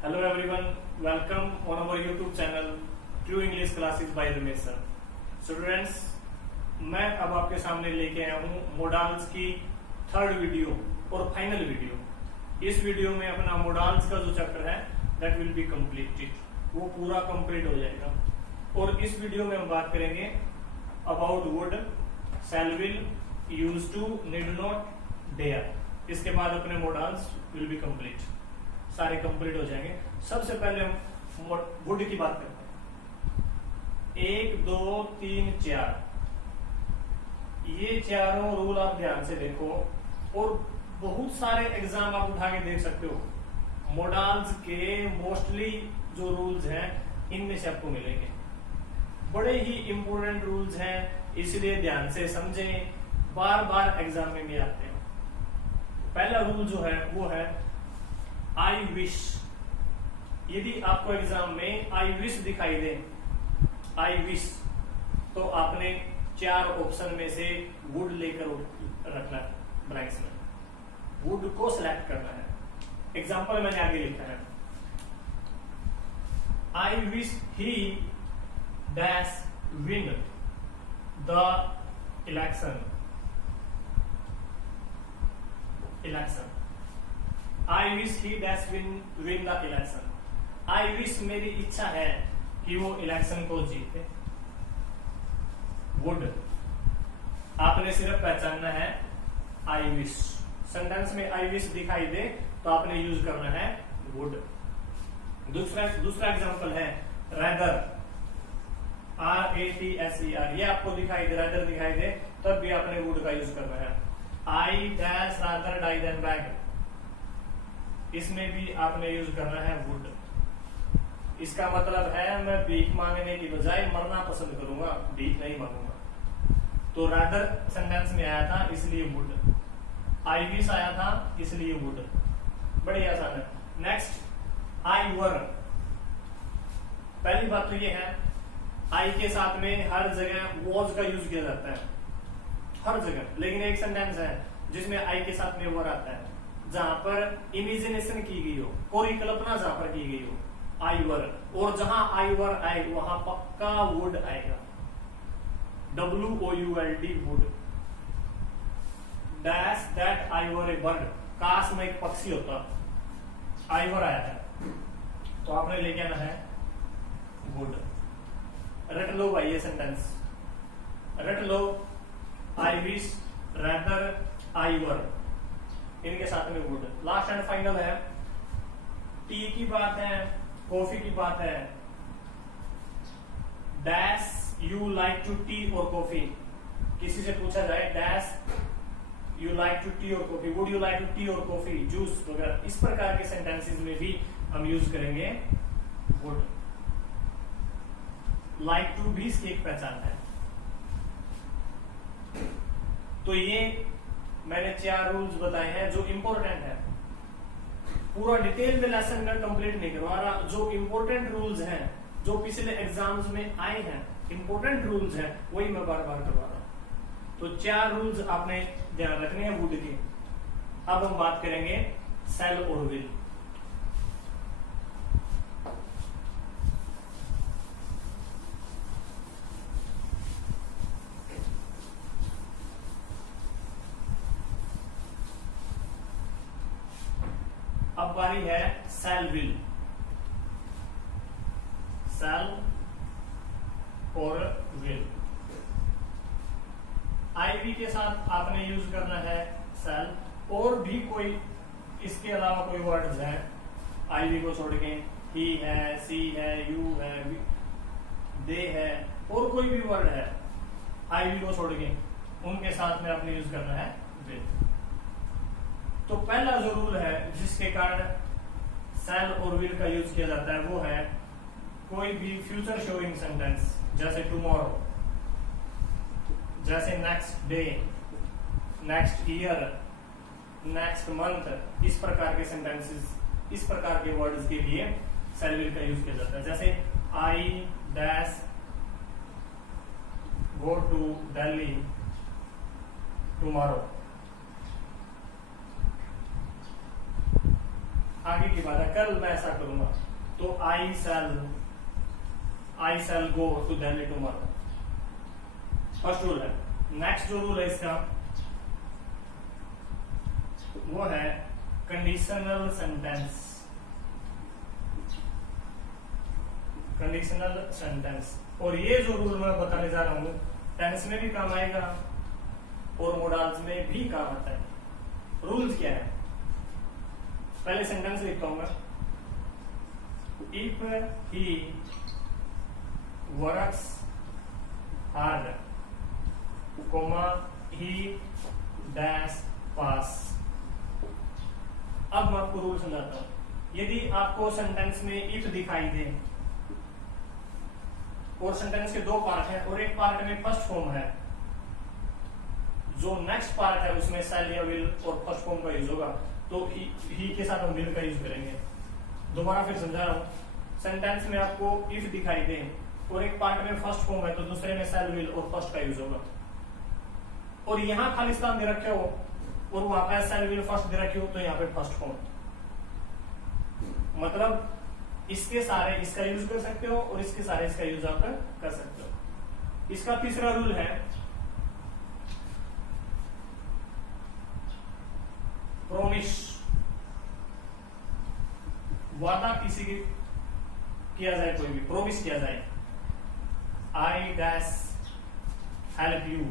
Hello everyone, welcome on our YouTube channel True English Classes by Ramesh sir. Students, मैं अब आपके सामने लेके आया हूँ मोडाल्स की थर्ड वीडियो और फाइनल वीडियो। इस वीडियो में अपना मोडाल्स का जो चैप्टर है दैट विल बी कंप्लीटेड, वो पूरा कंप्लीट हो जाएगा। और इस वीडियो में हम बात करेंगे about would, shall will, use to, need not, dare. इसके बाद अपने मोडाल्स विल बी कंप्लीट, सारे कंप्लीट हो जाएंगे। सबसे पहले हम वुड की बात करते हैं। 1 2 3 4 ये चारों रूल आप ध्यान से देखो और बहुत सारे एग्जाम आप उठा के देख सकते हो। मोडाल्स के मोस्टली जो रूल्स हैं इनमें से आपको मिलेंगे। बड़े ही इंपॉर्टेंट रूल्स हैं, इसलिए ध्यान से समझें, बार बार एग्जाम में भी आते हैं। पहला रूल जो है वो है आई विश। यदि आपको एग्जाम में आई विश दिखाई दे, आई विश, तो आपने 4 ऑप्शन में से वुड लेकर रखना है। ब्रैंक्स में वुड को सिलेक्ट करना है। एग्जाम्पल मैंने आगे लिखा है, I wish he dash win the election. I wish he dash win the election. I wish मेरी इच्छा है कि वो इलेक्शन को जीते। वुड आपने सिर्फ पहचानना है आई विश। सेंटेंस में आई विश दिखाई दे तो आपने यूज करना है वुड। दूसरा एग्जांपल है रेदर, RATSER। ये आपको दिखाई दे, रेदर दिखाई दे, तब भी आपने वुड का यूज करना है। I dash rather die than beg, इसमें भी आपने यूज करना है वुड। इसका मतलब है मैं भीख मांगने की बजाय मरना पसंद करूंगा, भीख नहीं मांगूंगा। तो रादर सेंटेंस में आया था इसलिए वुड, आई विश आया था इसलिए वुड। बड़ी आसान है। नेक्स्ट आई वर। पहली बात तो ये है, आई के साथ में हर जगह वॉज का यूज किया जाता है, हर जगह। लेकिन एक सेंटेंस है जिसमें आई के साथ में वर आता है, जहां पर इमेजिनेशन की गई हो, परिकल्पना जहां पर की गई हो, आई वर। और जहां आई वर आए वहां पक्का वुड आएगा, WOULD, would. Dash that I were A bird, काश में एक पक्षी होता, आई वर आया है तो आपने लेके आना है वुड। रट लो भाई ये सेंटेंस, रट लो। आई विश, रेदर, आई वर, इनके साथ में वुड। लास्ट एंड फाइनल है, टी की बात है, कॉफी की बात है। Dash you like to tea और कॉफी। किसी से पूछा जाए dash you like to tea और coffee, would you like to tea और कॉफी, जूस वगैरह, इस प्रकार के सेंटेंसेस में भी हम यूज करेंगे वुड। लाइक टू भी इसकी एक पहचान है। तो ये मैंने 4 रूल्स बताए हैं जो इंपॉर्टेंट है। पूरा डिटेल में लेसन में कंप्लीट नहीं करवा रहा, जो इंपॉर्टेंट रूल्स हैं, जो पिछले एग्जाम्स में आए हैं, इंपॉर्टेंट रूल्स हैं, वही मैं बार बार करवा रहा हूं। तो 4 रूल्स आपने ध्यान रखने हैं वुड के। अब हम बात करेंगे शैल और विल। अब बारी है शैल विल। शैल और विल, आईवी के साथ आपने यूज करना है शैल। और भी कोई इसके अलावा कोई वर्ड्स हैं आईवी को छोड़ के, ही है, सी है, यू है, दे है, और कोई भी वर्ड है आईवी को छोड़ के, उनके साथ में आपने यूज करना है विल। तो पहला जो रूल है जिसके कारण शैल और विल का यूज किया जाता है वो है कोई भी फ्यूचर शोइंग सेंटेंस, जैसे टुमारो, जैसे next day, next year, next month, इस प्रकार के सेंटेंसेस, इस प्रकार के वर्ड्स के लिए शैल विल का यूज किया जाता है। जैसे I dash go to Delhi tomorrow. आगे की बात है, कल मैं ऐसा करूंगा, तो I shall go to Delhi tomorrow, first rule है। नेक्स्ट जो रूल है इसका वो है कंडीशनल सेंटेंस। कंडीशनल सेंटेंस, और ये जो रूल मैं बताने जा रहा हूं टेंस में भी काम आएगा और मोडाल्स में भी काम आता है। रूल्स क्या है, पहले सेंटेंस लिखता हूं मैं, if he works hard, comma he dash pass. अब मैं आपको रूल समझाता हूं। यदि आपको सेंटेंस में इफ दिखाई दे और सेंटेंस के दो पार्ट हैं और एक पार्ट में फर्स्ट फॉर्म है, जो नेक्स्ट पार्ट है उसमें शैल या विल और फर्स्ट फॉर्म का यूज होगा, तो ही के साथ हम विल का यूज करेंगे। दोबारा फिर समझा रहा हूं, सेंटेंस में आपको इफ दिखाई दे और एक पार्ट में फर्स्ट फॉर्म है तो दूसरे में शैल विल और फर्स्ट का यूज होगा। और यहां खालिस्तान दे रखे हो और वहां पे शैल विल फर्स्ट दे रखे हो तो यहाँ पे फर्स्ट फॉर्म, मतलब इसके सारे इसका यूज कर सकते हो और इसके सारे इसका यूज आप कर सकते हो। इसका तीसरा रूल है प्रोमिस, वादा किसी की किया जाए, कोई भी प्रोमिस किया जाए, I dash help you,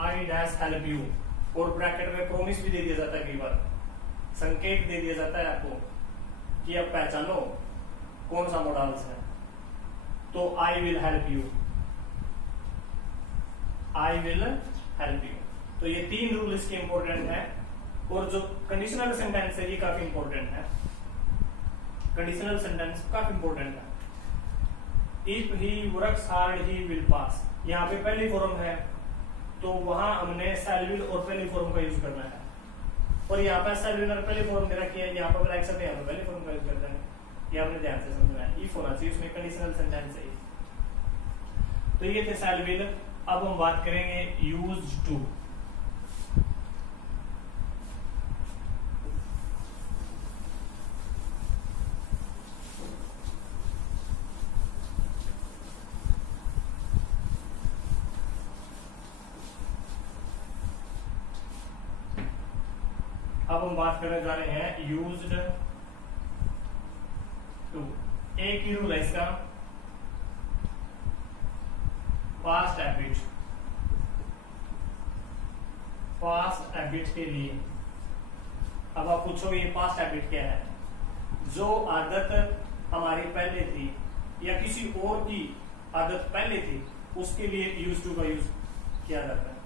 I dash help you, और ब्रैकेट में प्रोमिस भी दे दिया जाता है, कई बार संकेत दे दिया जाता है आपको कि अब पहचानो कौन सा मॉडल्स है, तो I will help you, I will help you. तो ये तीन रूल इसके इंपॉर्टेंट है, और जो कंडीशनल सेंटेंस है ये काफी इंपॉर्टेंट है। कंडीशनल सेंटेंस काफी इंपॉर्टेंट है। If he works hard he will pass, यहाँ पे पहली फॉर्म है तो वहां हमने शैल विल और पहली फॉर्म का यूज करना है, और यहाँ पर शैल विल और पहली फॉर्म दे रखी है, यहाँ पर एक्सेप्ट यहाँ पर पहली फॉर्म का यूज करते हैं। ये आपने ध्यान से समझना है, इफ होना चाहिए उसमें, कंडीशनल सेंटेंस है। तो ये थे शैल विल। अब हम बात करेंगे यूज्ड टू। अब हम बात करने जा रहे हैं यूज्ड टू। एक ही रूल है इसका, पास्ट हैबिट। पास्ट हैबिट के लिए अब आप पूछोगे ये पास्ट हैबिट क्या है? जो आदत हमारी पहले थी या किसी और की आदत पहले थी उसके लिए यूज टू का यूज किया जाता है।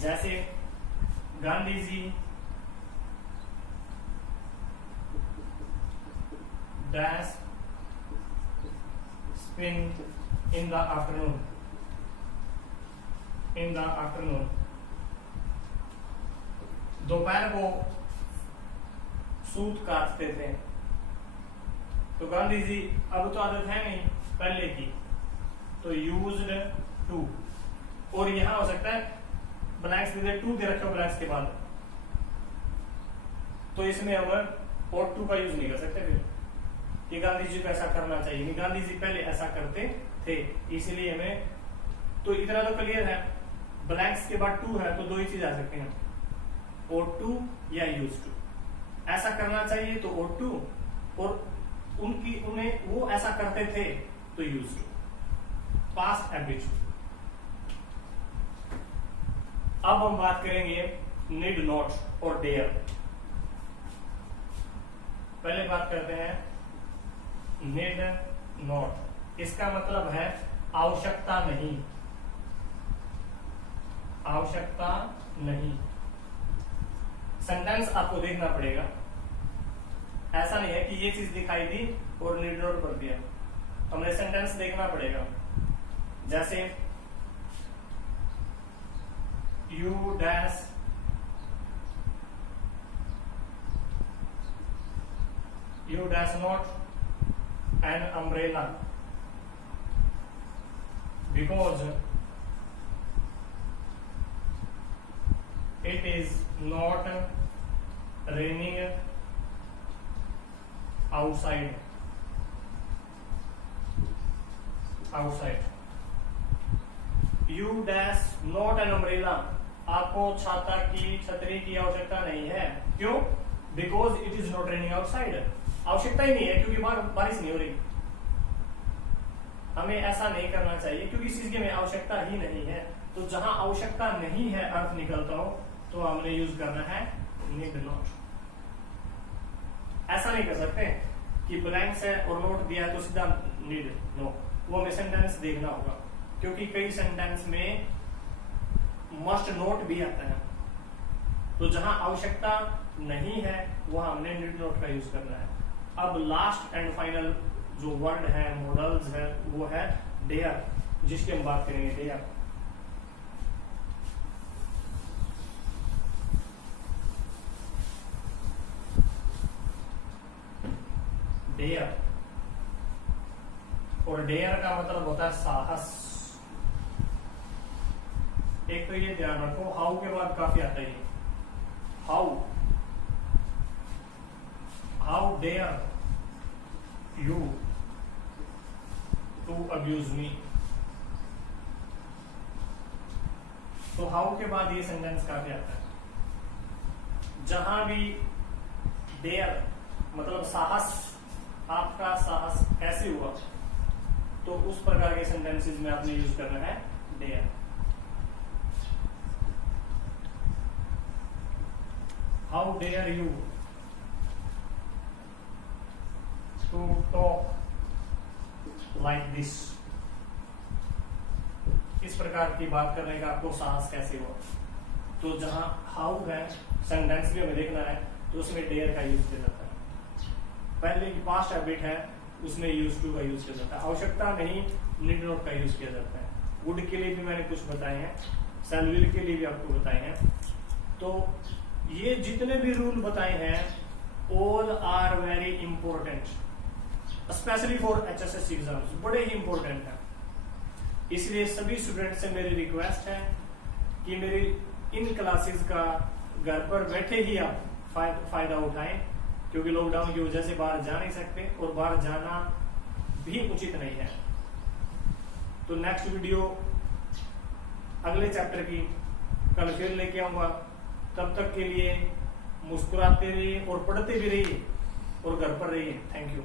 जैसे Gandhi ji dash spin in the afternoon, in the afternoon, दोपहर को सूत काटते थे। तो गांधी जी अब तो आदत है नहीं पहले की, तो यूज्ड टू। और यहां हो सकता है ब्लैंक्स दे टू दे रखे हो ब्लैंक्स के बाद, तो इसमें हम और टू का यूज नहीं कर सकते फिर कि गांधी जी को ऐसा करना चाहिए, नहीं गांधी जी पहले ऐसा करते थे, इसलिए हमें तो इतना तो क्लियर है। ब्लैंक्स के बाद टू है तो दो ही चीज आ सकते हैं, और टू या यूज टू। ऐसा करना चाहिए तो और टू, और उन्हें वो ऐसा करते थे तो यूज टू। Past habit. अब हम बात करेंगे नीड नॉट और डेयर। पहले बात करते हैं नीड नॉट। इसका मतलब है आवश्यकता नहीं, आवश्यकता नहीं। सेंटेंस आपको देखना पड़ेगा, ऐसा नहीं है कि ये चीज दिखाई दी और नीड नॉट कर दिया, हमें सेंटेंस देखना पड़ेगा। जैसे you dash not an umbrella because it is not raining outside, you dash not an umbrella, आपको छाता की छतरी की आवश्यकता नहीं है। क्यों? Because it is not raining outside, आवश्यकता ही नहीं है क्योंकि बारिश नहीं हो रही। हमें ऐसा नहीं करना चाहिए क्योंकि इस चीज की हमें आवश्यकता ही नहीं है। तो जहां आवश्यकता नहीं है अर्थ निकलता हो तो हमने यूज करना है नीड नॉट। ऐसा नहीं कर सकते कि ब्लैंक्स है और नोट दिया है तो सीधा नीड, नो, वो हमें सेंटेंस देखना होगा क्योंकि कई सेंटेंस में मस्ट नोट भी आता है। तो जहां आवश्यकता नहीं है वहां हमने नीड नोट का यूज करना है। अब लास्ट एंड फाइनल जो वर्ड है, मॉडल्स है, वो है डेयर, जिसकी हम बात करेंगे। डेयर, डेयर, और डेयर का मतलब होता है साहस। एक तो ये ध्यान रखो, हाउ के बाद काफी आता है। How, how dare you to abuse me. तो हाउ के बाद ये सेंटेंस काफी आता है। जहां भी डेयर मतलब साहस, आपका साहस कैसे हुआ, तो उस प्रकार के सेंटेंसेस में आपने यूज करना है dare. How dare you to talk like this, इस प्रकार की बात करने का आपको साहस कैसे हुआ। तो जहां हाउ है सेंटेंस भी हमें देखना है तो उसमें डेयर का यूज किया जाता है। पहले की पास्ट हैबिट है उसमें यूज टू का यूज किया जाता है। आवश्यकता नहीं नीड नॉट का यूज किया जाता है। वुड के लिए भी मैंने कुछ बताए हैं, शैल विल के लिए भी आपको बताए हैं। तो ये जितने भी रूल बताए हैं all are very important, specially for HSS exams, बड़े ही इंपॉर्टेंट है। इसलिए सभी स्टूडेंट से मेरी रिक्वेस्ट है कि मेरी इन क्लासेस का घर पर बैठे ही आप फायदा उठाएं, क्योंकि लॉकडाउन की वजह से बाहर जा नहीं सकते और बाहर जाना भी उचित नहीं है। तो नेक्स्ट वीडियो अगले चैप्टर की कल फिर लेके आऊंगा। तब तक के लिए मुस्कुराते रहिए और पढ़ते भी रहिए और घर पर रहिए। Thank you.